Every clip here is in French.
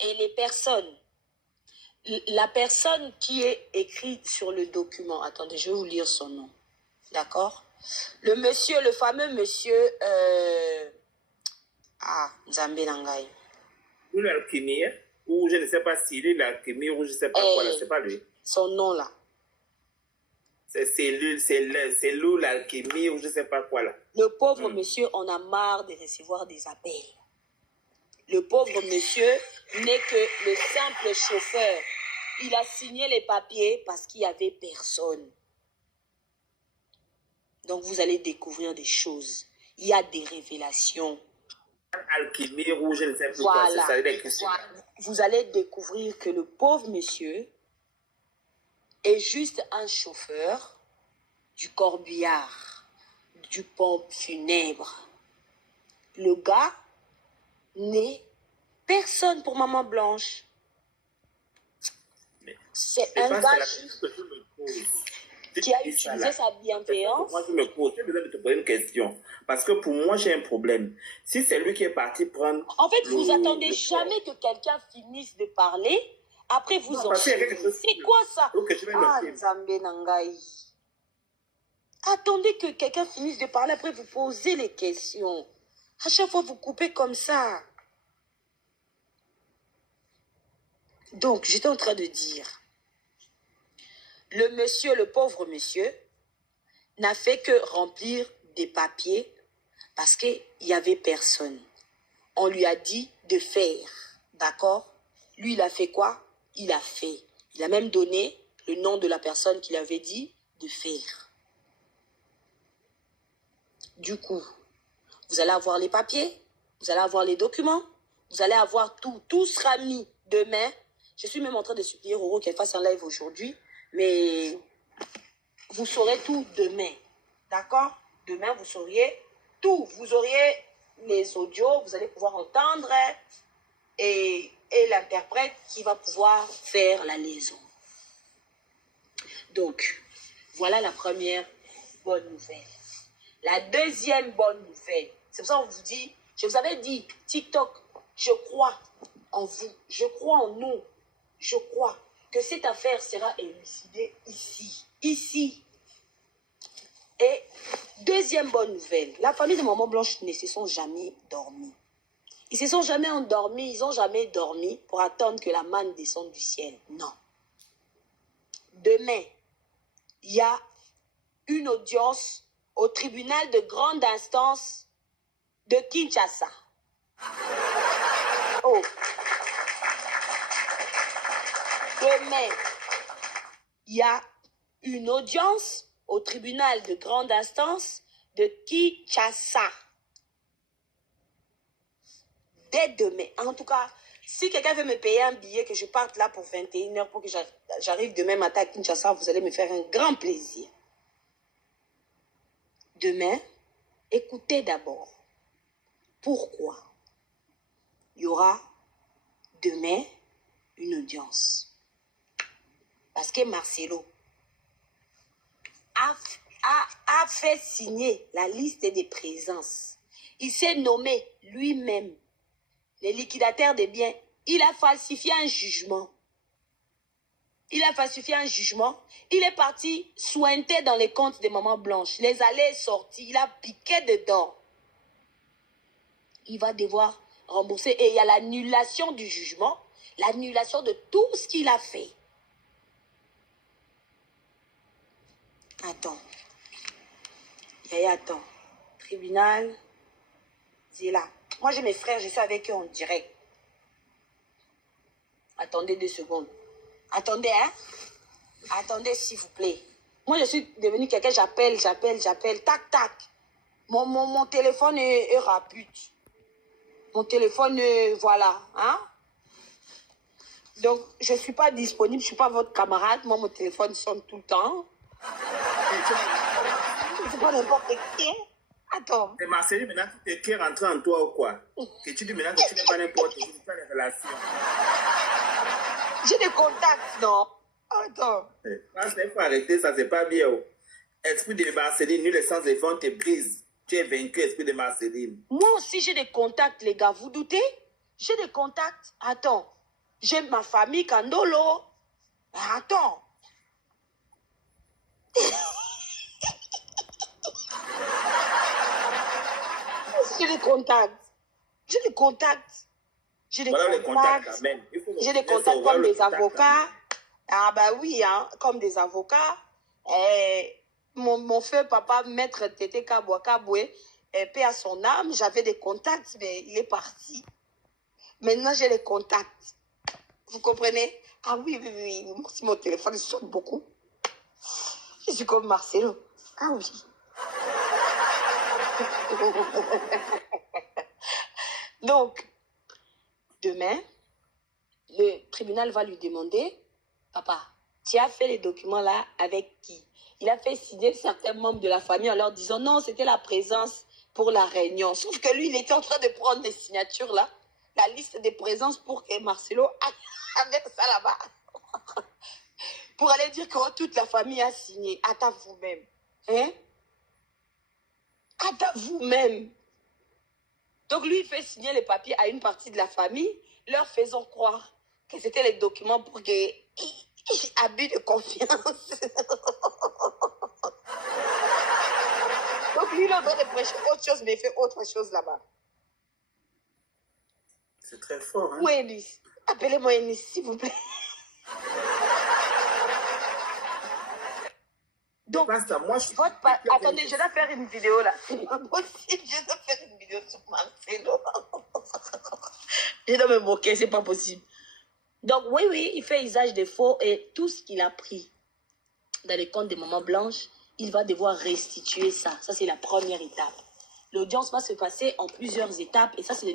et les personnes. La personne qui est écrite sur le document, attendez, je vais vous lire son nom, d'accord? Le monsieur, le fameux monsieur, Nzambe Nangai. Ou l'alchimie, ou je ne sais pas s'il est l'alchimie, ou je ne sais pas quoi, là, c'est pas lui. Son nom là. C'est lui, l'alchimie, ou je ne sais pas quoi là. Le pauvre monsieur en a marre de recevoir des appels. Le pauvre monsieur n'est que le simple chauffeur. Il a signé les papiers parce qu'il n'y avait personne. Donc vous allez découvrir des choses. Il y a des révélations. Alchimie ou je ne sais plus quoi, c'est ça. Vous allez découvrir que le pauvre monsieur est juste un chauffeur du corbillard, du pompe funèbre. Le gars n'est personne pour Maman Blanche. C'est un gars qui a utilisé sa bienveillance. Moi, je me pose, j'ai besoin de te poser une question. Parce que pour moi, j'ai un problème. Si c'est lui qui est parti prendre... En fait, vous n'attendez jamais que quelqu'un finisse de parler. Après, vous en... C'est quoi ça? Nzambe Nangai. Attendez que quelqu'un finisse de parler. Après, vous posez les questions. À chaque fois, vous coupez comme ça. Donc, j'étais en train de dire... Le monsieur, le pauvre monsieur, n'a fait que remplir des papiers parce qu'il n'y avait personne. On lui a dit de faire, d'accord? Lui, il a fait quoi? Il a fait. Il a même donné le nom de la personne qu'il avait dit de faire. Du coup, vous allez avoir les papiers, vous allez avoir les documents, vous allez avoir tout. Tout sera mis demain. Je suis même en train de supplier Roro qu'elle fasse un live aujourd'hui. Mais vous saurez tout demain. D'accord? Demain, vous sauriez tout. Vous auriez les audios, vous allez pouvoir entendre et l'interprète qui va pouvoir faire la liaison. Donc, voilà la première bonne nouvelle. La deuxième bonne nouvelle, c'est pour ça qu'on vous dit, je vous avais dit, TikTok, je crois en vous, je crois en nous, je crois que cette affaire sera élucidée ici. Et deuxième bonne nouvelle, la famille de Maman Blanche ne se sont jamais dormis. Ils se sont jamais endormis, ils n'ont jamais dormi pour attendre que la manne descende du ciel. Non. Demain, il y a une audience au tribunal de grande instance de Kinshasa. Oh. Demain, il y a une audience au tribunal de grande instance de Kinshasa. Dès demain. En tout cas, si quelqu'un veut me payer un billet, que je parte là pour 21h, pour que j'arrive demain matin à Kinshasa, vous allez me faire un grand plaisir. Demain, écoutez d'abord. Pourquoi il y aura demain une audience? Parce que Marcelo a fait signer la liste des présences. Il s'est nommé lui-même le liquidateur des biens. Il a falsifié un jugement. Il est parti sointer dans les comptes de Maman Blanche. Les allées sorties. Il a piqué dedans. Il va devoir rembourser. Et il y a l'annulation du jugement. L'annulation de tout ce qu'il a fait. Attends. Yaya, attends. Tribunal. C'est là. Moi, j'ai mes frères, je suis avec eux en direct. Attendez 2 secondes. Attendez, hein. Attendez, s'il vous plaît. Moi, je suis devenu quelqu'un, j'appelle. Tac, tac. Mon téléphone est rapide. Mon téléphone, voilà. Hein. Donc, je ne suis pas disponible. Je ne suis pas votre camarade. Moi, mon téléphone sonne tout le temps. C'est pas n'importe qui. Attends. Et Marceline, maintenant, tu es rentré en toi ou quoi? Que tu dis maintenant que tu n'es pas n'importe qui, tu as des relations. J'ai des contacts, non? Attends. Il faut arrêter, ça, c'est pas bien. Esprit de Marceline, nul sens de fond te brise. Tu es vaincu, esprit de Marceline. Moi aussi, j'ai des contacts, les gars. Vous doutez? J'ai des contacts. Attends. J'ai ma famille Kandolo. Attends. J'ai des contacts. J'ai des contacts. J'ai des Voilà les contacts, contacts. amen. J'ai des contacts comme des avocats. Ah bah oui, hein, comme des avocats. Mon feu papa, maître Tété Kaboué, paix à son âme, j'avais des contacts, mais il est parti. Maintenant, j'ai les contacts. Vous comprenez? Ah oui, oui, oui. Si mon téléphone sonne beaucoup. Je suis comme Marcelo. Ah oui. Donc, demain, le tribunal va lui demander, papa, tu as fait les documents là avec qui? Il a fait signer certains membres de la famille en leur disant, non, c'était la présence pour la réunion. Sauf que lui, il était en train de prendre les signatures là, la liste des présences pour que Marcelo avec ça là-bas. Pour aller dire que toute la famille a signé. Attends vous-même. Hein? Attends vous-même. Donc lui, il fait signer les papiers à une partie de la famille, leur faisant croire que c'était les documents pour qu'il abus de confiance. Donc lui, il est en train de prêcher autre chose, mais il fait autre chose là-bas. C'est très fort, hein? Où est Elise? Appelez-moi Elise, s'il vous plaît. Donc, moi, attendez, je dois faire une vidéo là. C'est pas possible, je dois faire une vidéo sur Marcelo. Je dois me moquer, c'est pas possible. Donc, oui, oui, il fait usage des faux et tout ce qu'il a pris dans les comptes des mamans blanches, il va devoir restituer ça. Ça, c'est la première étape. L'audience va se passer en plusieurs étapes et ça, c'est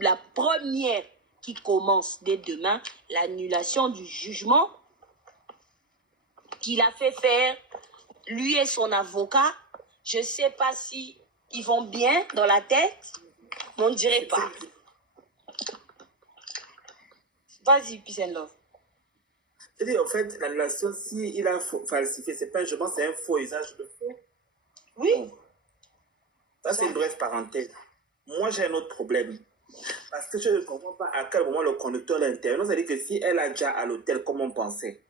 la première qui commence dès demain, l'annulation du jugement qu'il a fait faire. Lui et son avocat, je ne sais pas si ils vont bien dans la tête, mais on ne dirait pas. Vas-y, peace and love. C'est-à-dire, en fait, l'annulation, s'il a falsifié, c'est pas un jugement, c'est un faux usage de faux. Oui. Ça, c'est une brève parenthèse. Moi, j'ai un autre problème. Parce que je ne comprends pas à quel moment le conducteur l'intervient. C'est-à-dire que si elle a déjà à l'hôtel, comme on pensait,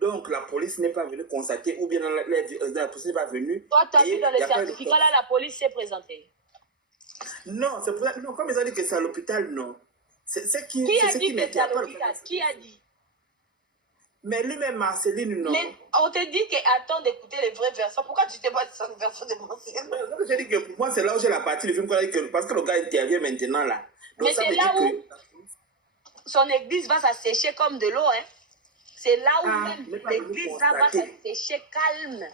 donc, la police n'est pas venue constater, ou bien la police n'est pas venue. Toi, tu as vu dans les certificats, là, la police s'est présentée. Non, c'est pour ça. Non, comme ils ont dit que c'est à l'hôpital, non. C'est qui a dit que c'est à l'hôpital? Qui a dit? Mais lui-même, Marceline, non. Mais on te dit qu'attends d'écouter les vraies versions. Pourquoi tu t'es pas dit sur une version de Marcelo? J'ai dit que pour moi, c'est là où j'ai la partie du film qu'on a dit que, parce que le gars intervient maintenant, là. Donc, mais c'est là où son église va s'assécher comme de l'eau, hein. C'est là où même l'église va s'assécher calme.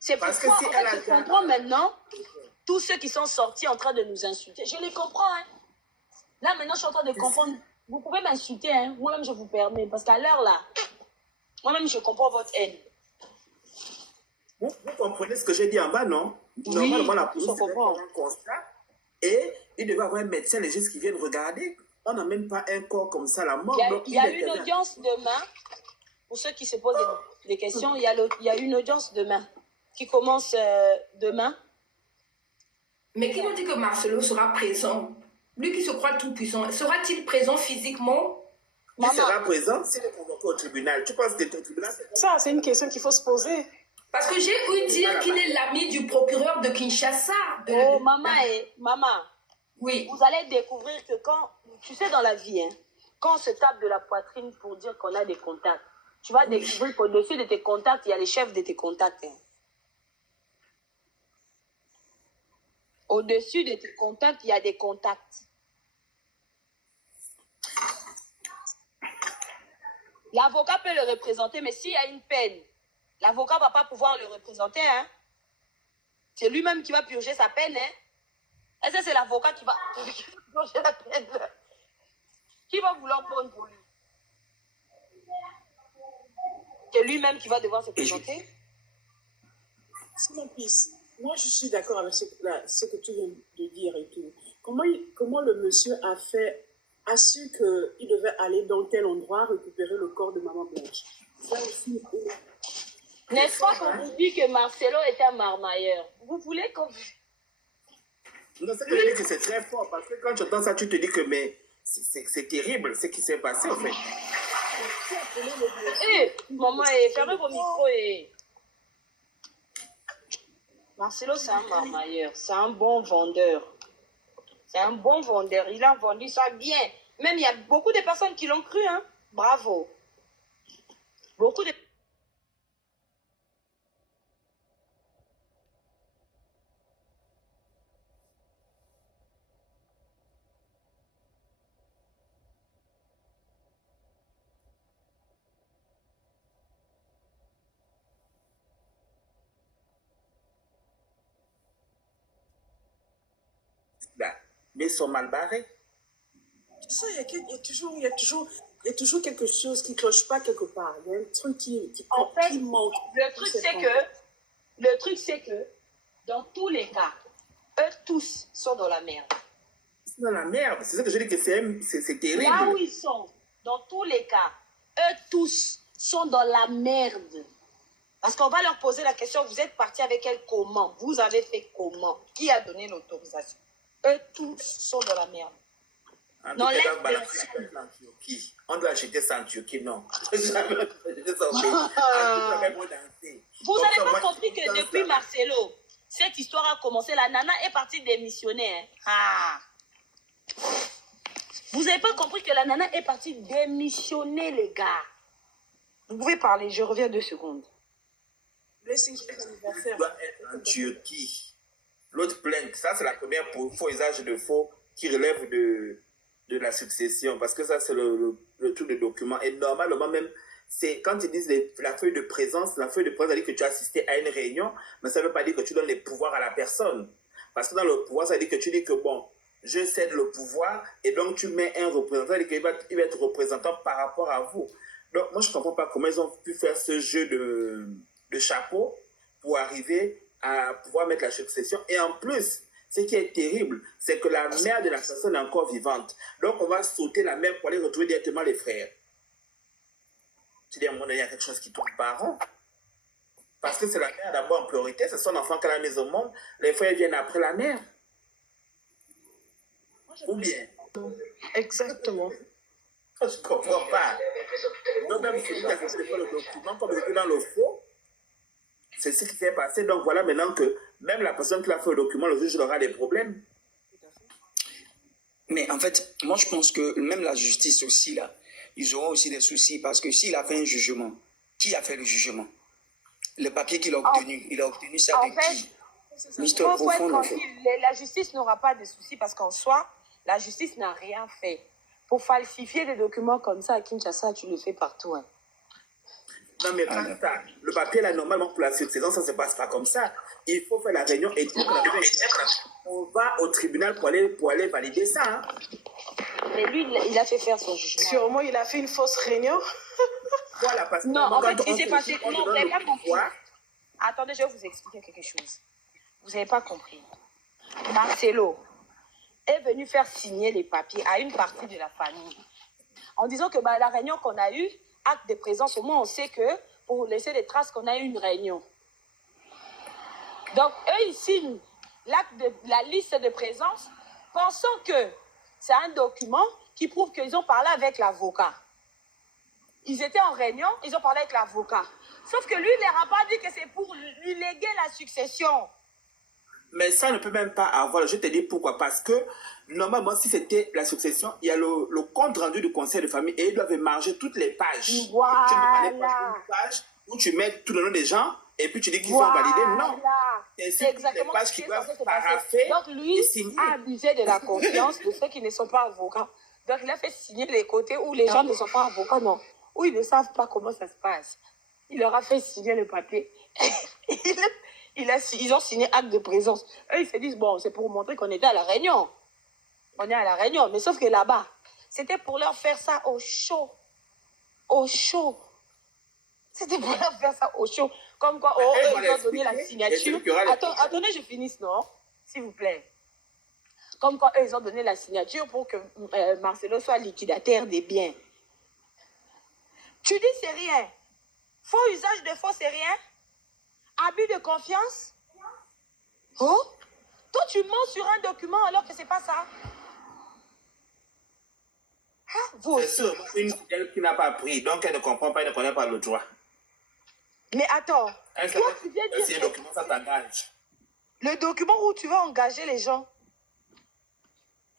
C'est pourquoi je comprends maintenant tous ceux qui sont sortis en train de nous insulter. Je les comprends, hein. Là, maintenant, je suis en train de comprendre. Vous pouvez m'insulter, hein. Moi-même, je vous permets. Parce qu'à l'heure, là, moi-même, je comprends votre haine. Vous comprenez ce que j'ai dit en bas, non? Oui, normalement, la police devait faire un constat et il devait avoir un médecin légiste qui vienne regarder. On n'a même pas un corps comme ça, la mort. Il y a une audience demain. Pour ceux qui se posent des questions, il y a une audience demain qui commence demain. Mais qui nous dit que Marcelo sera présent? Lui qui se croit tout puissant, sera-t-il présent physiquement? Il sera présent s'il est convoqué au tribunal. Tu penses que le tribunal... Ça, c'est une question qu'il faut se poser. Parce que j'ai ouï dire qu'il est l'ami du procureur de Kinshasa. Maman. Oui. Vous allez découvrir que quand, tu sais dans la vie, hein, quand on se tape de la poitrine pour dire qu'on a des contacts, tu vas découvrir qu'au-dessus de tes contacts, il y a les chefs de tes contacts. Hein. Au-dessus de tes contacts, il y a des contacts. L'avocat peut le représenter, mais s'il y a une peine, l'avocat ne va pas pouvoir le représenter. Hein. C'est lui-même qui va purger sa peine. Hein. Est-ce que c'est l'avocat qui va purger la peine? Qui va vouloir prendre pour lui? C'est lui-même qui va devoir se présenter. C'est mon fils. Moi, je suis d'accord avec ce que tu viens de dire et tout. Comment le monsieur a su qu'il devait aller dans tel endroit récupérer le corps de maman Blanche? Ça aussi. N'est-ce pas qu'on vous dit que Marcelo est un marmailleur? Vous voulez qu'on... Non, c'est que je dis que c'est très fort parce que quand tu entends ça, tu te dis que mais c'est terrible ce qui s'est passé en fait. Eh, maman, fermez vos micros. Marcelo, c'est un marmailleur. C'est un bon vendeur. C'est un bon vendeur. Il a vendu ça bien. Même il y a beaucoup de personnes qui l'ont cru. Hein. Bravo. Beaucoup de... Là. Mais ils sont mal barrés. Ça, il y a toujours quelque chose qui ne cloche pas quelque part. Il y a un truc En fait, qui manque. le truc, c'est que, dans tous les cas, eux tous sont dans la merde. C'est dans la merde. C'est ça que je dis que c'est terrible. Là où ils sont, dans tous les cas, eux tous sont dans la merde. Parce qu'on va leur poser la question, vous êtes parti avec elle comment? Vous avez fait comment? Qui a donné l'autorisation? Eux tous sont dans la merde. En Non, tout cas, laisse en Turquie. On doit acheter ça en Turquie, non. Jamais acheter ça au pays. En Turquie, on danser. Vous Comme n'avez ça, pas moi, compris je que danse depuis là. Marcelo, cette histoire a commencé, la nana est partie démissionner. Hein. Ah. Vous n'avez pas compris que la nana est partie démissionner, les gars. Vous pouvez parler, je reviens 2 secondes. Laissez l'anniversaire. Doit être en Turquie. L'autre plainte, ça c'est la première pour faux usage de faux qui relève de la succession. Parce que ça c'est le truc de document. Et normalement même, c'est quand ils disent la feuille de présence, ça dit que tu as assisté à une réunion, mais ça ne veut pas dire que tu donnes les pouvoirs à la personne. Parce que dans le pouvoir, ça veut dire que tu dis que bon, je cède le pouvoir et donc tu mets un représentant et qu'il va être représentant par rapport à vous. Donc moi je ne comprends pas comment ils ont pu faire ce jeu de chapeau pour arriver à pouvoir mettre la succession. Et en plus, ce qui est terrible, c'est que la mère de la personne est encore vivante. Donc on va sauter la mère pour aller retrouver directement les frères. Tu dis à un moment donné, il y a quelque chose qui tourne pas rond. Parce que c'est la mère d'abord en priorité, c'est son enfant qu'elle a mis au monde, les frères viennent après la mère. Ou bien. Exactement. Je ne comprends pas. Donc même celui qui a fait le document, comme c'était dans le faux, c'est ce qui s'est passé. Donc voilà maintenant que même la personne qui a fait le document, le juge aura des problèmes. Mais en fait, moi je pense que même la justice aussi, là, ils auront aussi des soucis parce que s'il a fait un jugement, qui a fait le jugement? Le papier qu'il a obtenu, il a obtenu ça En de fait, qui? il Mister faut être Profond, en fait. tranquille. La justice n'aura pas de soucis parce qu'en soi, la justice n'a rien fait. Pour falsifier des documents comme ça à Kinshasa, tu le fais partout. Hein. Non, mais pas ça. Le papier, là, normalement, pour la succession, ça ne se passe pas comme ça. Il faut faire la réunion et dire on va au tribunal pour aller valider ça. Hein. Mais lui, il a fait faire son jugement. Sûrement, il a fait une fausse réunion. Voilà, parce que Non, en fait, quand ce qui s'est passé, on non, te vous donne n'avez pas le compris. pouvoir, Attendez, je vais vous expliquer quelque chose. Vous n'avez pas compris. Marcelo est venu faire signer les papiers à une partie de la famille. En disant que la réunion qu'on a eue, acte de présence, au moins on sait que pour laisser des traces qu'on a eu une réunion. Donc, eux, ils signent la liste de présence, pensant que c'est un document qui prouve qu'ils ont parlé avec l'avocat. Ils étaient en réunion, ils ont parlé avec l'avocat. Sauf que lui, il leur a pas dit que c'est pour lui léguer la succession. mais ça ne peut même pas avoir. Je te dis pourquoi. Parce que normalement, si c'était la succession, il y a le compte rendu du conseil de famille et ils doivent marger toutes les pages. Voilà. Tu ne peux pas aller prendre une page où tu mets tout le nom des gens et puis tu dis qu'ils sont validés. Non. C'est exactement les pages ce qui qui est doivent censé se passer. paraffer Donc lui et signer. a abusé de la confiance de ceux qui ne sont pas avocats. Donc il a fait signer les côtés où les gens ne sont pas avocats, non. Où ils ne savent pas comment ça se passe. Il leur a fait signer le papier. Ils ont signé acte de présence. Eux, ils se disent, bon, c'est pour montrer qu'on était à la réunion. On est à la réunion. Mais sauf que là-bas, c'était pour leur faire ça au chaud. Au chaud. C'était pour leur faire ça au chaud. Comme quoi, oh, eux, ils ont donné la signature. Attendez, je finisse, non? S'il vous plaît. Comme quoi, eux, ils ont donné la signature pour que Marcelo soit liquidataire des biens. Tu dis, c'est rien. Faux usage de faux, c'est rien. Abus de confiance. Oh, Toi, tu mens sur un document alors que c'est pas ça. Ah, vous C'est aussi. sûr, une fidèle qui n'a pas pris, donc elle ne comprend pas, elle ne connaît pas le droit. Mais attends, Elle toi, savait tu viens que dire c'est un que document, ça t'engage. le document où tu vas engager les gens.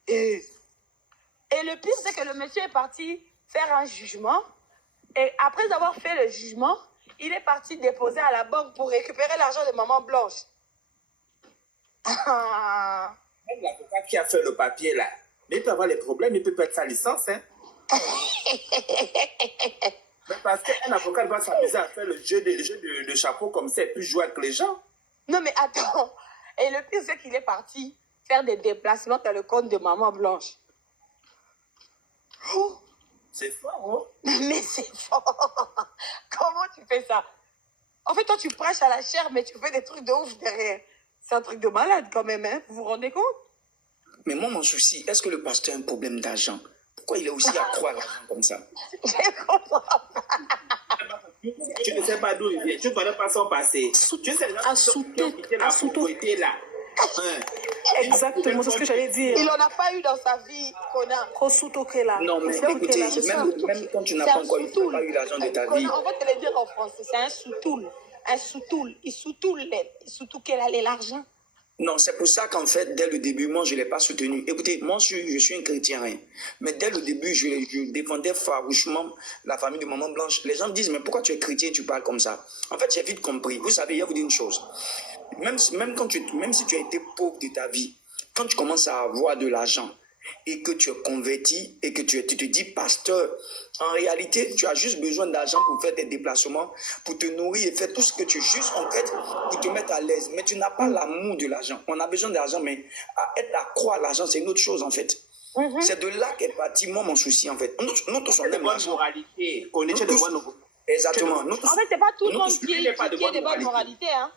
Et le pire, c'est que le monsieur est parti faire un jugement. Et après avoir fait le jugement, il est parti déposer à la banque pour récupérer l'argent de maman Blanche. Ah. Même l'avocat qui a fait le papier là, il peut avoir les problèmes, il peut perdre sa licence. Hein. Mais parce qu'un avocat va s'amuser à faire le jeu de chapeau comme ça et puis jouer avec les gens. Non, mais attends. Et le pire, c'est qu'il est parti faire des déplacements dans le compte de maman Blanche. Oh. C'est fort, hein? Mais c'est fort. Comment tu fais ça? En fait, toi, tu prêches à la chair, mais tu fais des trucs de ouf derrière. C'est un truc de malade quand même, hein? Vous vous rendez compte? Mais moi, mon souci, est-ce que le pasteur a un problème d'argent? Pourquoi il est aussi accro à l'argent comme ça? Je comprends pas. Tu ne sais pas d'où il vient, tu ne connais pas son passé. Tu sais À qui ont quitté la pauvreté là. Exactement, c'est ce que j'allais dire. Il n'en a pas eu dans sa vie, connard. Non, mais écoutez, même quand tu n'as pas encore eu l'argent de ta vie, On va te le dire en français, c'est un sous-toul. Un sous-toul. Il sous-toule qu'elle allait l'argent. non, c'est pour ça qu'en fait, dès le début, moi, je ne l'ai pas soutenu. Écoutez, moi, je suis un chrétien, hein, mais dès le début, je défendais farouchement la famille de Maman Blanche. Les gens me disent, mais pourquoi tu es chrétien et tu parles comme ça? En fait, j'ai vite compris. Vous savez, je vais vous dire une chose. Même si tu as été pauvre de ta vie, quand tu commences à avoir de l'argent et que tu es converti et que tu te dis pasteur, en réalité, tu as juste besoin d'argent pour faire tes déplacements, pour te nourrir et faire tout ce que tu juste en fait pour te mettre à l'aise. Mais tu n'as pas l'amour de l'argent. On a besoin d'argent, mais être accro à l'argent, c'est une autre chose en fait. C'est de là qu'est parti moi mon souci en fait. Nous tous on C'est de aime bonne l'argent. moralité. Connaissez de bonne moralité. Exactement. Nous tous, En fait, c'est pas tout le nous monde tous- qui est de bonne moralité, hein.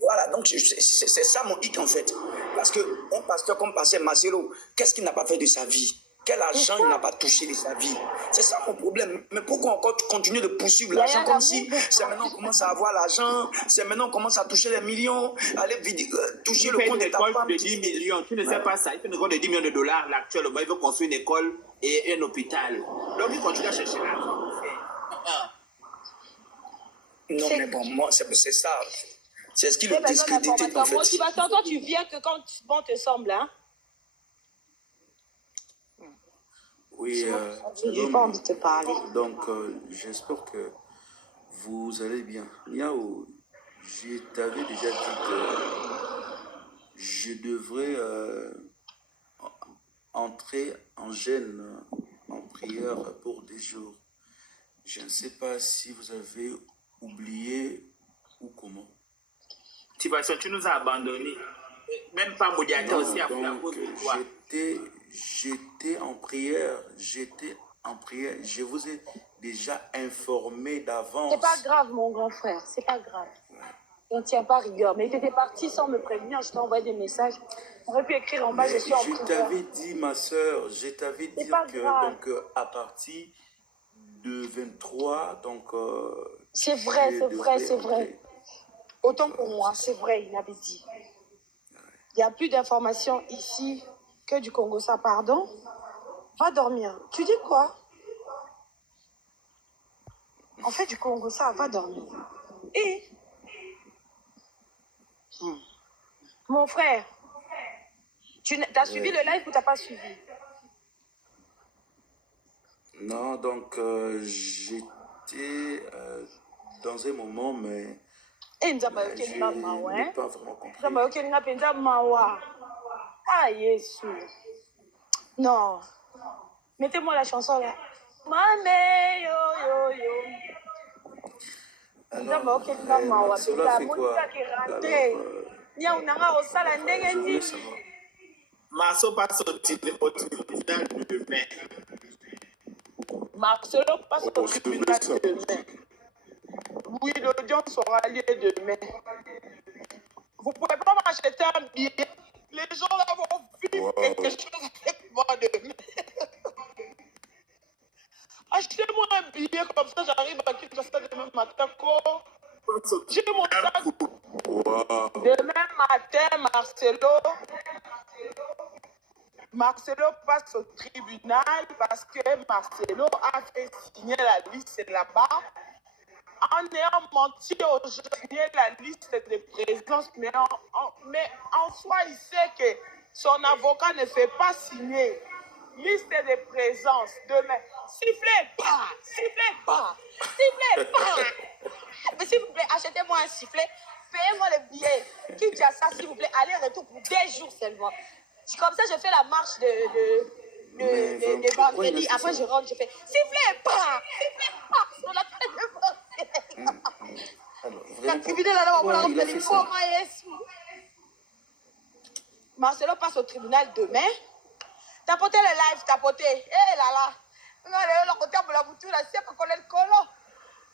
Voilà, donc c'est ça mon hic en fait. Parce qu'un pasteur comme pasteur Marcelo, qu'est-ce qu'il n'a pas fait de sa vie? Quel argent il n'a pas touché de sa vie? C'est ça mon problème. Mais pourquoi encore tu continues de poursuivre l'argent comme si c'est maintenant qu'on commence à avoir l'argent, c'est maintenant qu'on commence à toucher les millions, aller toucher Il le fait compte une de ta école femme. de 10 millions. Tu ne sais pas ça. Il fait une école de 10 millions de dollars. Là, actuellement, il veut construire une école et un hôpital. Donc, il continue à chercher l'argent. Non, mais bon, moi, c'est ça. C'est ce qui le J'ai besoin discrédite en d'informations. fait. Motivation, toi, tu viens que quand bon te semble, hein. Oui, J'ai pas envie de te parler. donc j'espère que vous allez bien. Niao, je t'avais déjà dit que je devrais entrer en jeûne, en prière pour des jours. Je ne sais pas si vous avez oublié ou comment. Tu nous as abandonnés. Même pas Modiata aussi a fait la Donc, cause de toi. j'étais en prière, Je vous ai déjà informé d'avance. C'est pas grave, mon grand frère, c'est pas grave. On tient pas rigueur. Mais tu étais parti sans me prévenir, je t'ai envoyé des messages. On aurait pu écrire en bas, je suis en Je prière. t'avais dit, ma soeur, je t'avais dit pas que grave. donc, à partir de 23, donc... C'est vrai, je c'est vrai, devrais c'est vrai. entrer. Autant pour moi, c'est vrai, il l'avait dit. Il n'y a plus d'informations ici que du Congo. Ça, pardon. Va dormir. Tu dis quoi? En fait, du Congo, ça, va dormir. Et mon frère, tu as suivi le live ou tu n'as pas suivi? Non, donc j'étais dans un moment, mais Et nous avons je aucun maman, n'ai hein? pas vraiment compris. Nous avons aucun maman. Ah, Yesu. Non. Mettez-moi la chanson là. Mamé, yo, yo, yo. Alors, cela fait quoi? Nia unanga osala Je ndenge voulais nini? savoir. Marceau passe au tribunal demain. Marcelo passe au tribunal demain. Oui, l'audience sera liée demain. Vous ne pouvez pas m'acheter un billet. Les gens là vont vivre quelque chose avec moi demain. Achetez-moi un billet comme ça, j'arrive à Kinshasa demain matin. J'ai mon sac. Demain matin, Marcelo passe au tribunal parce que Marcelo a fait signer la liste là-bas. En ayant menti aux gens, signer la liste de présence, mais en soi, il sait que son avocat ne fait pas signer liste de présence demain. Sifflez pas, sifflez pas, sifflez pas. Mais s'il vous plaît, achetez-moi un sifflet, payez-moi le billet. Qui dit à ça, s'il vous plaît, aller-retour pour 2 jours seulement. Comme ça, je fais la marche de vendredi. Après, je rentre, je fais sifflez pas, sifflez pas. Sur la tête de Marcelo passe au tribunal demain. Tapotez le live, tapotez. Eh là là.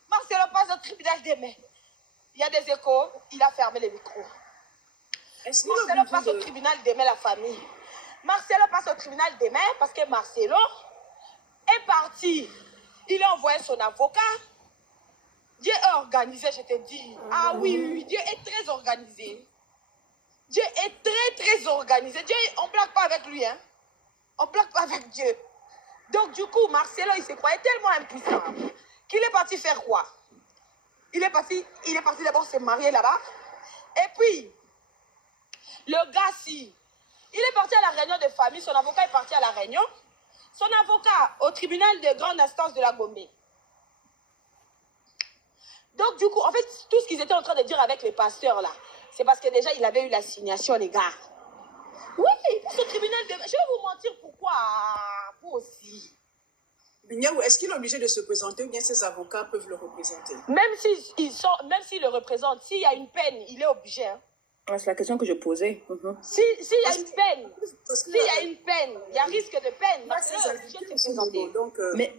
Marcelo passe au tribunal demain. Il y a des échos, il a fermé les micros. Marcelo passe au tribunal demain, la famille. Marcelo passe au tribunal demain parce que Marcelo est parti. Il a envoyé son avocat. Dieu est organisé, je te dis. Ah oui, Dieu est très organisé. Dieu est très, très organisé. Dieu, on ne blague pas avec lui, hein. On ne blague pas avec Dieu. Donc, du coup, Marcelo, il se croyait tellement impuissant qu'il est parti faire quoi? Il est parti d'abord se marier là-bas. Et puis, le gars, si, il est parti à la réunion de famille, son avocat est parti à la réunion. Son avocat au tribunal de grande instance de la Gombe. Donc, du coup, en fait, tout ce qu'ils étaient en train de dire avec les pasteurs, là, c'est parce que déjà, il avait eu l'assignation, les gars. Oui, ce tribunal de... Je vais vous mentir pourquoi. Vous aussi. Biniaou, est-ce qu'il est obligé de se présenter ou bien ses avocats peuvent le représenter? Même s'il le représente, s'il y a une peine, il est obligé. Hein. C'est la question que je posais. S'il y a une peine, il y a risque de peine. Donc, Mais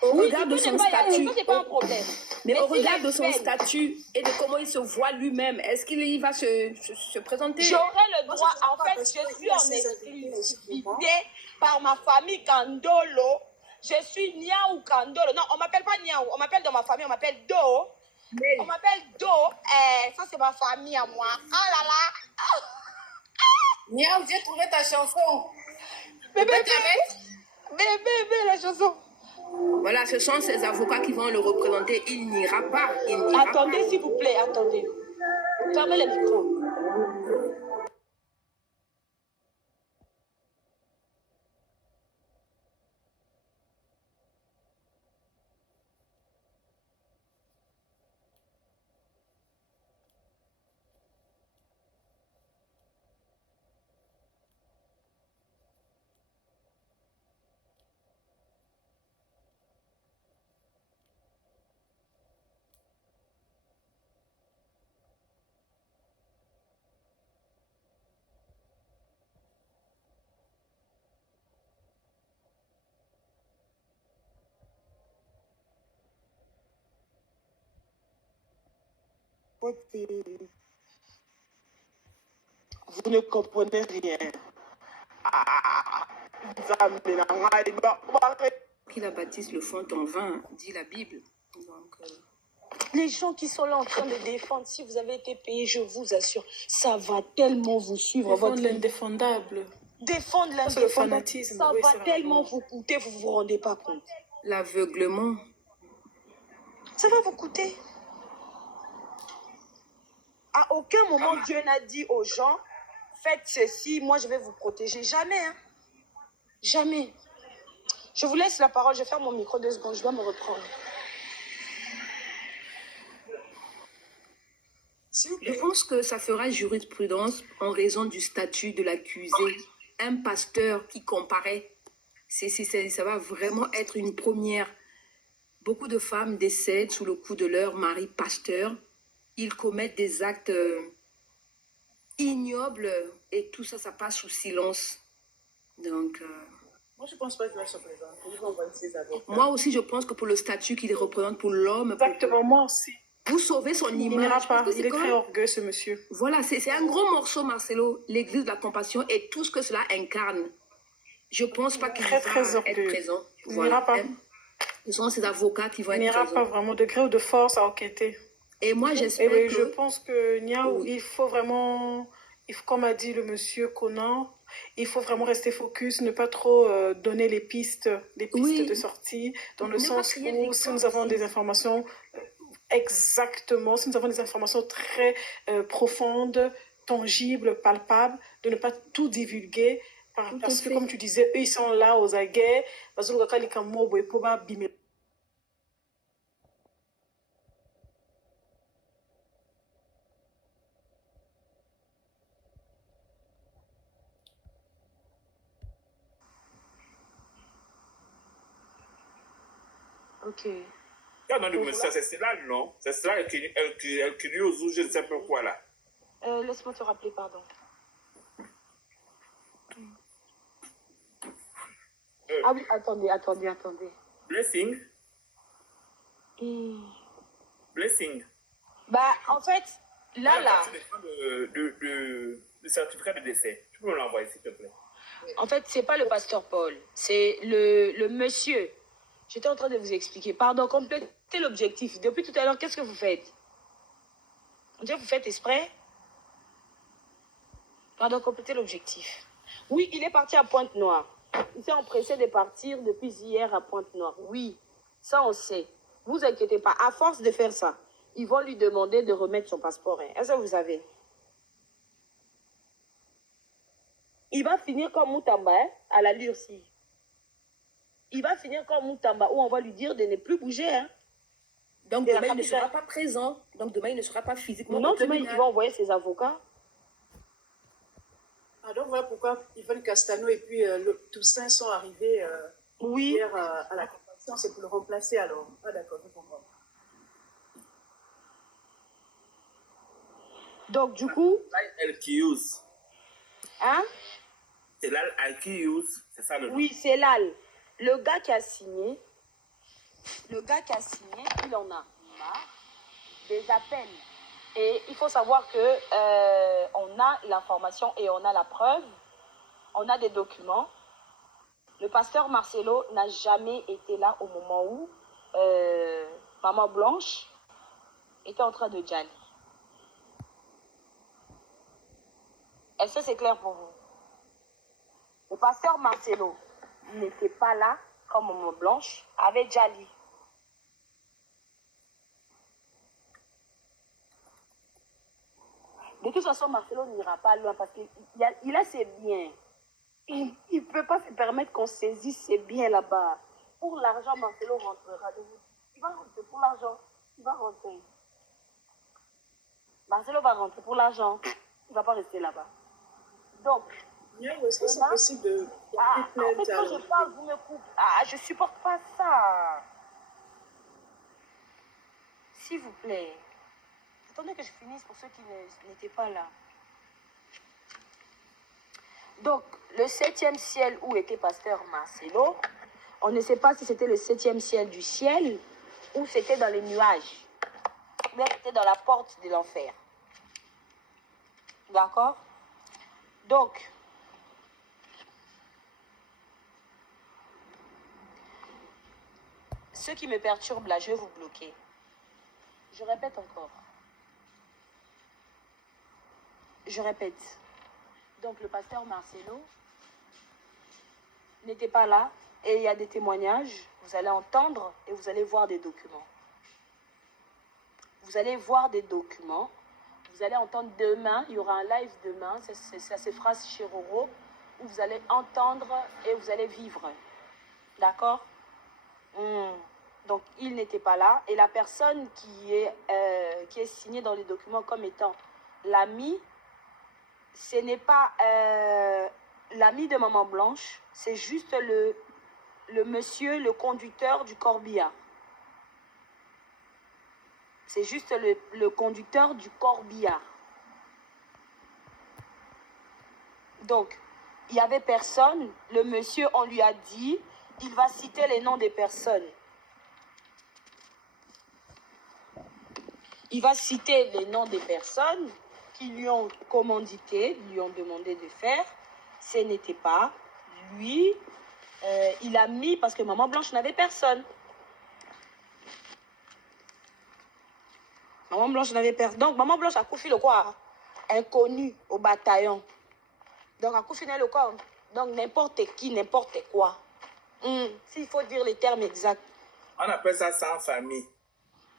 au regard de son statut, c'est pas un problème. Mais au regard de son statut et de comment il se voit lui-même, est-ce qu'il va se présenter? J'aurai le droit, en fait, je suis en exclusivité par ma famille Kandolo. Je suis Niaou Kandolo. Non, on m'appelle pas Niaou, on m'appelle dans ma famille, on m'appelle Do. On m'appelle Do. Ça, c'est ma famille à moi. Ah là là. Niaou, j'ai trouvé ta chanson. Bébé, la chanson. Voilà, ce sont ces avocats qui vont le représenter. Il n'ira pas. Attendez, s'il vous plaît, attendez. Fermez les micros. Vous ne comprenez rien. Qui la baptise le font en vain, dit la Bible. Donc, Les gens qui sont là en train de défendre, si vous avez été payé, je vous assure, ça va tellement vous suivre. Défendre l'indéfendable. Défendre C'est le fanatisme. ça oui, va c'est tellement vous coûter, vous ne vous rendez pas compte. l'aveuglement. Ça va vous coûter. À aucun moment, Dieu n'a dit aux gens, faites ceci, moi je vais vous protéger. Jamais, hein. Jamais. Je vous laisse la parole, je vais faire mon micro 2 secondes, je dois me reprendre. Je pense que ça fera jurisprudence en raison du statut de l'accusé. Un pasteur qui comparaît, ça va vraiment être une première. Beaucoup de femmes décèdent sous le coup de leur mari pasteur. Ils commettent des actes ignobles et tout ça, ça passe sous silence. Donc, moi, je ne pense pas qu'il va se présenter. Il va envoyer ses avocats. moi aussi, je pense que pour le statut qu'il représente pour l'homme, Exactement, moi aussi. vous sauvez son Il image. n'ira pas. parce que Il est quand très même- orgueilleux, ce monsieur. Voilà, c'est un gros morceau, Marcelo, l'église de la compassion et tout ce que cela incarne. Je ne pense pas qu'il Très, va très être orgueilleux. présent. Il n'ira pas. Ce sont ces avocats qui vont Il être n'ira présents. pas vraiment de gré ou de force à enquêter. Et moi, Eh j'espère oui, je que... pense que Niaou, Oui. il faut vraiment, comme a dit le monsieur Conan, il faut vraiment rester focus, ne pas trop donner les pistes de Oui, sortie, dans le ne pas sens crier où si victoire nous avons des aussi. informations exactement, si nous avons des informations très profondes, tangibles, palpables, de ne pas tout divulguer, Tout à parce que fait. comme tu disais, eux, ils sont là aux aguets, Ok. Ah non, mais ça, c'est cela, non? C'est cela, elle crie aux ou je ne sais pas quoi, là. Laisse-moi te rappeler, pardon. Ah oui, attendez. Blessing? Hmm. Blessing. Bah, en fait, là, Tu dépends du certificat de décès. Tu peux me l'envoyer, s'il te plaît. en fait, c'est pas le pasteur Paul, c'est le monsieur. J'étais en train de vous expliquer. Pardon, complétez l'objectif. Depuis tout à l'heure, qu'est-ce que vous faites? On dirait que vous faites exprès? Pardon, complétez l'objectif. Oui, il est parti à Pointe-Noire. Il s'est empressé de partir depuis hier à Pointe-Noire. Oui, ça on sait. Vous inquiétez pas. À force de faire ça, ils vont lui demander de remettre son passeport. Hein. Est-ce que vous savez? Il va finir comme Moutamba, hein, à la Lurcie. Il va finir comme Moutamba, où on va lui dire de ne plus bouger. Hein. Donc De la demain, il ne capitale. sera pas présent. Donc demain, il ne sera pas physiquement Non, au demain, il tribunal. va envoyer ses avocats. Ah, donc voilà pourquoi Yvonne Castano et puis Toussaint sont arrivés Oui. hier à la compassion. C'est pour le remplacer alors. Ah d'accord, je comprends. Donc, du coup, Elle qui use. hein? C'est là, elle qui use. C'est ça le nom. Oui, c'est Lal. Le gars qui a signé, il en a marre des appels. Et il faut savoir que on a l'information et on a la preuve, on a des documents. Le pasteur Marcelo n'a jamais été là au moment où Maman Blanche était en train de djali. Est-ce que c'est clair pour vous? Le pasteur Marcelo n'était pas là quand Maman Blanche avait djali. De toute façon, Marcelo n'ira pas loin parce qu'il a ses biens. Il ne peut pas se permettre qu'on saisisse ses biens là-bas. Pour l'argent, Marcelo rentrera. Il va rentrer pour l'argent. Il va rentrer. Marcelo va rentrer pour l'argent. Il ne va pas rester là-bas. Donc, Niaou, est-ce que c'est demain, possible de en porter fait, plainte quand alors? je parle, vous me coupez. Ah, je ne supporte pas ça. S'il vous plaît. Attendez que je finisse pour ceux qui n'étaient pas là. Donc, le 7e ciel où était pasteur Marcelo, on ne sait pas si c'était le 7e ciel du ciel ou c'était dans les nuages. Ou bien c'était dans la porte de l'enfer. D'accord? Donc, ce qui me perturbe là, je vais vous bloquer. Je répète encore. Je répète. Donc, le pasteur Marcelo n'était pas là et il y a des témoignages. Vous allez entendre et vous allez voir des documents. Vous allez voir des documents. Vous allez entendre demain, il y aura un live demain, ça se fera chez Roro, où vous allez entendre et vous allez vivre. D'accord? Donc, il n'était pas là. Et la personne qui est signée dans les documents comme étant l'ami, ce n'est pas l'ami de Maman Blanche, c'est juste le monsieur, le conducteur du corbillard. C'est juste le conducteur du corbillard. Donc, il n'y avait personne. Le monsieur, on lui a dit, il va citer les noms des personnes. Il va citer les noms des personnes qui lui ont commandité, lui ont demandé de faire. Ce n'était pas lui. Il a mis, parce que Maman Blanche n'avait personne. Maman Blanche n'avait personne. Donc, Maman Blanche a couffé le quoi? Inconnu au bataillon. Donc, a couffé le quoi? Donc, n'importe qui, n'importe quoi. S'il faut dire les termes exacts. On appelle ça sans famille.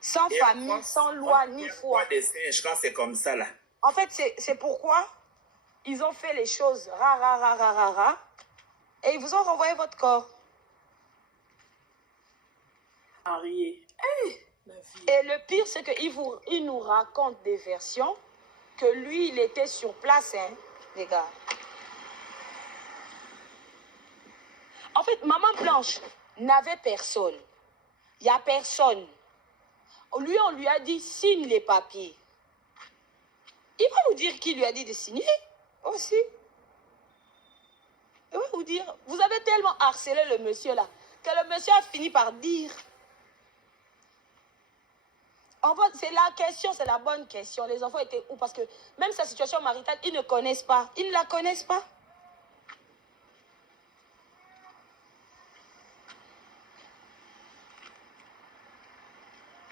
Sans Et famille, on- sans loi, on ni dit foi. quoi des singes quand c'est comme ça là. En fait, c'est pourquoi ils ont fait les choses rara. Et ils vous ont renvoyé votre corps. Marié. La vie. Et le pire, c'est qu'il nous raconte des versions que lui, il était sur place, hein, les gars. En fait, Maman Blanche n'avait personne. Il n'y a personne. Lui, on lui a dit, signe les papiers. Il va vous dire qui lui a dit de signer aussi. Il va vous dire, vous avez tellement harcelé le monsieur là, que le monsieur a fini par dire. En fait, c'est la question, c'est la bonne question. Les enfants étaient où? Parce que même sa situation maritale, ils ne connaissent pas. Ils ne la connaissent pas.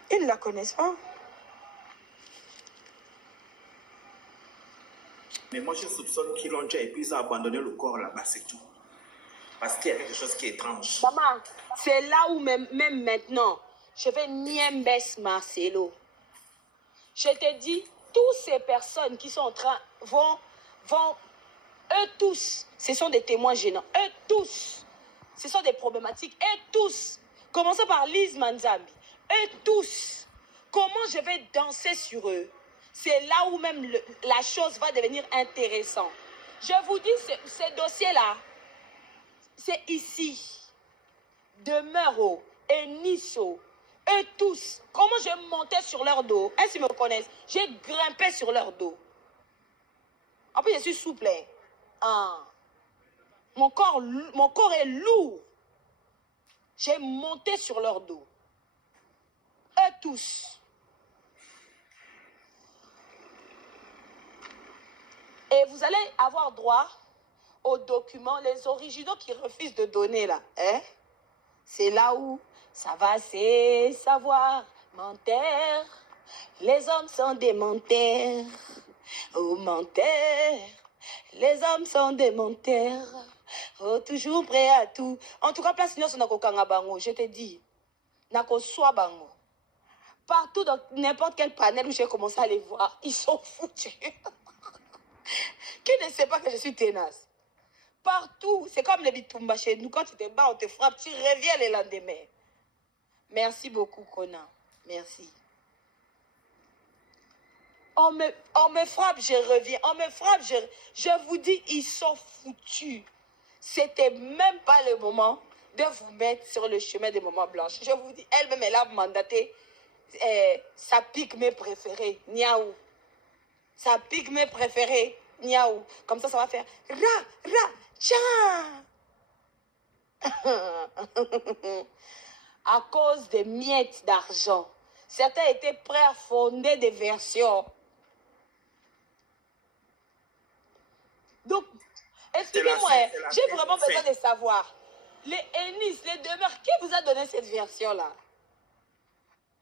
Ils ne la connaissent pas. Mais moi, je soupçonne qu'ils l'ont déjà et puis ils ont abandonné le corps là-bas, c'est tout. Parce qu'il y a quelque chose qui est étrange. Maman, c'est là où même maintenant, je vais Niembes Marcelo. Je te dis, toutes ces personnes qui sont en train, vont, eux tous, ce sont des témoins gênants. Eux tous, ce sont des problématiques. Eux tous, commençons par Lise Manzambi. Eux tous, comment je vais danser sur eux? C'est là où même la chose va devenir intéressante. Je vous dis, ces dossiers-là, c'est ici. Demeuro et Nisso, eux tous, comment je montais sur leur dos? Est-ce qu'ils me connaissent? J'ai grimpé sur leur dos. En plus, je suis souple. Ah. Mon corps est lourd. J'ai monté sur leur dos. Eux tous. Et vous allez avoir droit aux documents, les originaux qu'ils refusent de donner là. Hein? C'est là où ça va, c'est savoir menteur. Les hommes sont des menteurs. Oh, menteurs. Les hommes sont des menteurs. Oh, toujours prêts à tout. En tout cas, place sinon, c'est Nako Kangabango. Je te dis. Nako Swabango. Partout dans n'importe quel panel où j'ai commencé à les voir, ils sont foutus. Qui ne sait pas que je suis tenace? Partout, c'est comme les bitumba chez nous. Quand tu te bats, on te frappe, tu reviens le lendemain. Merci beaucoup, Kona. Merci. On me frappe, je reviens. On me frappe, je vous dis, ils sont foutus. C'était même pas le moment de vous mettre sur le chemin des Mamans Blanches. Je vous dis, elle-même, elle a mandaté sa pygmée préférée, Niaou. Sa pygmée préférée, Niaou. Comme ça va faire tiens. À cause des miettes d'argent. Certains étaient prêts à fonder des versions. Donc, expliquez-moi, j'ai vraiment besoin de savoir. Les Ennis, les demeures, qui vous a donné cette version-là?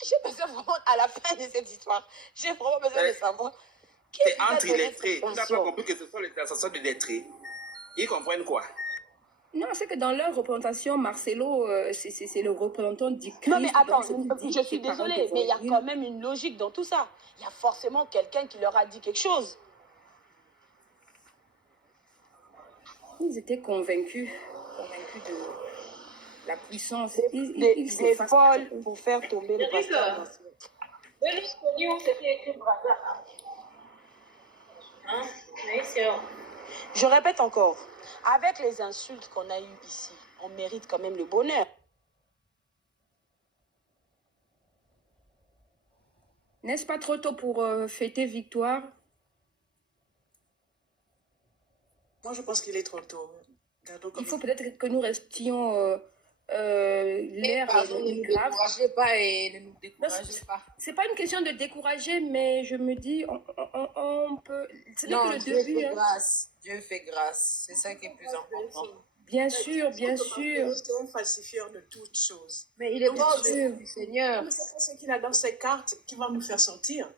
J'ai besoin vraiment, à la fin de cette histoire, j'ai vraiment besoin de savoir. C'est entre les lettrés. Tu n'as pas compris que ce sont les associations de lettrés. Ils comprennent quoi? Non, c'est que dans leur représentation, Marcelo, c'est le représentant du Christ. Non, mais attends, donc, je suis désolée, mais il y a quand même une logique dans tout ça. Il y a forcément quelqu'un qui leur a dit quelque chose. Ils étaient convaincus de la puissance. Des folles pour faire tomber le pasteur. Je répète encore, avec les insultes qu'on a eues ici, on mérite quand même le bonheur. N'est-ce pas trop tôt pour fêter victoire? Moi, je pense qu'il est trop tôt. Il faut peut-être que nous restions l'air grave. Ne nous découragez pas et ne nous découragez pas. C'est pas une question de décourager, mais je me dis, on peut... Ce n'est Non, que le Dieu début. fait grâce. Dieu fait grâce. C'est ça qui est plus important. Bien sûr, bien sûr. C'est un falsifieur de toutes choses. Mais il est Donc, pas sûr du Seigneur. mais c'est pas ce qu'il a dans ses cartes qui va nous faire sortir.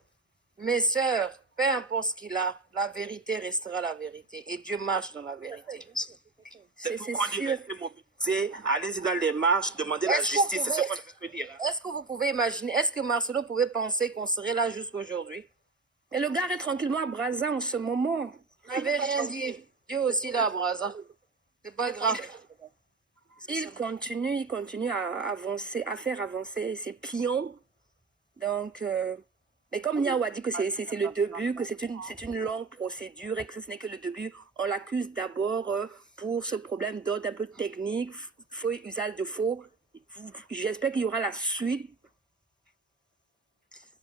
Mes sœurs, peu importe ce qu'il a, la vérité restera la vérité. Et Dieu marche dans la vérité. C'est pourquoi on dit rester mobilisé, allez-y dans les marches, demandez la justice, c'est ce qu'on peut dire. Hein. Est-ce que vous pouvez imaginer, est-ce que Marcelo pouvait penser qu'on serait là jusqu'aujourd'hui? Mais le gars est tranquillement à Brazza en ce moment. Il n'avait rien dit. Dieu aussi là, Braza. C'est pas grave. Il continue à avancer, à faire avancer ses pions. Donc, mais comme Niao a dit que c'est le début, que c'est une longue procédure et que ce n'est que le début, on l'accuse d'abord pour ce problème d'ordre un peu technique, faux usage de faux. J'espère qu'il y aura la suite.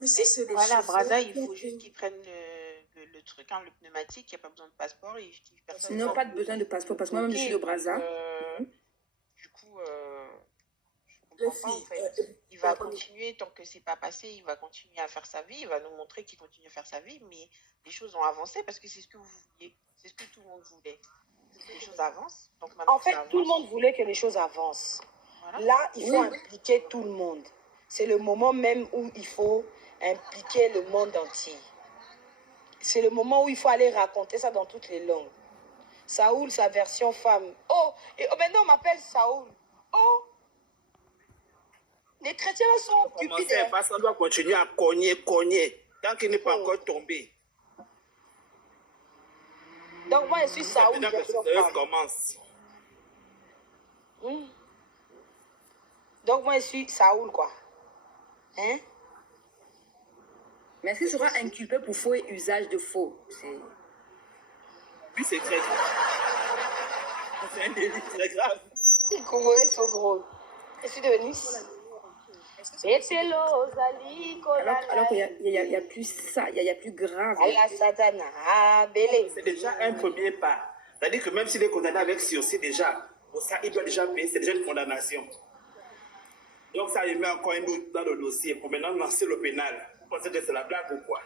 Mais si c'est des Voilà, choses- Braza, il faut juste qu'ils prennent le truc, hein, le pneumatique, il n'y a pas besoin de passeport. Ils n'ont pas besoin de passeport parce que moi-même je suis de Brazza. Du coup, je comprends pas en fait. Il va continuer, tant que c'est pas passé, il va continuer à faire sa vie, il va nous montrer qu'il continue à faire sa vie, mais les choses ont avancé parce que c'est ce que vous vouliez, c'est ce que tout le monde voulait. Les choses avancent. Donc maintenant En fait, ça avance. tout le monde voulait que les choses avancent. Voilà. Là, il faut impliquer tout le monde. C'est le moment même où il faut impliquer le monde entier. C'est le moment où il faut aller raconter ça dans toutes les langues. Saoul, sa version femme. Maintenant on m'appelle Saoul. Oh, les chrétiens là sont Comment cupides. c'est parce qu'on doit continuer à cogner, tant qu'il n'est pas encore tombé. Donc moi je suis Saoul, Maintenant que version cette œuvre femme. commence. Donc moi je suis Saoul quoi. Hein? Mais est-ce qu'il sera inculpé pour faux et usage de faux? Puis c'est très grave. C'est un délit très grave. Les Congolais sont drôles. Je suis devenue. Alors qu'il y a plus ça, il y a plus grave. Allah Satana, ah, belé. C'est déjà un premier pas. C'est-à-dire que même s'il est condamné avec sursis déjà, pour ça, il doit déjà payer, c'est déjà une condamnation. Donc ça, il met encore un doute dans le dossier pour maintenant lancer le pénal. Vous pensez que c'est la blague ou quoi?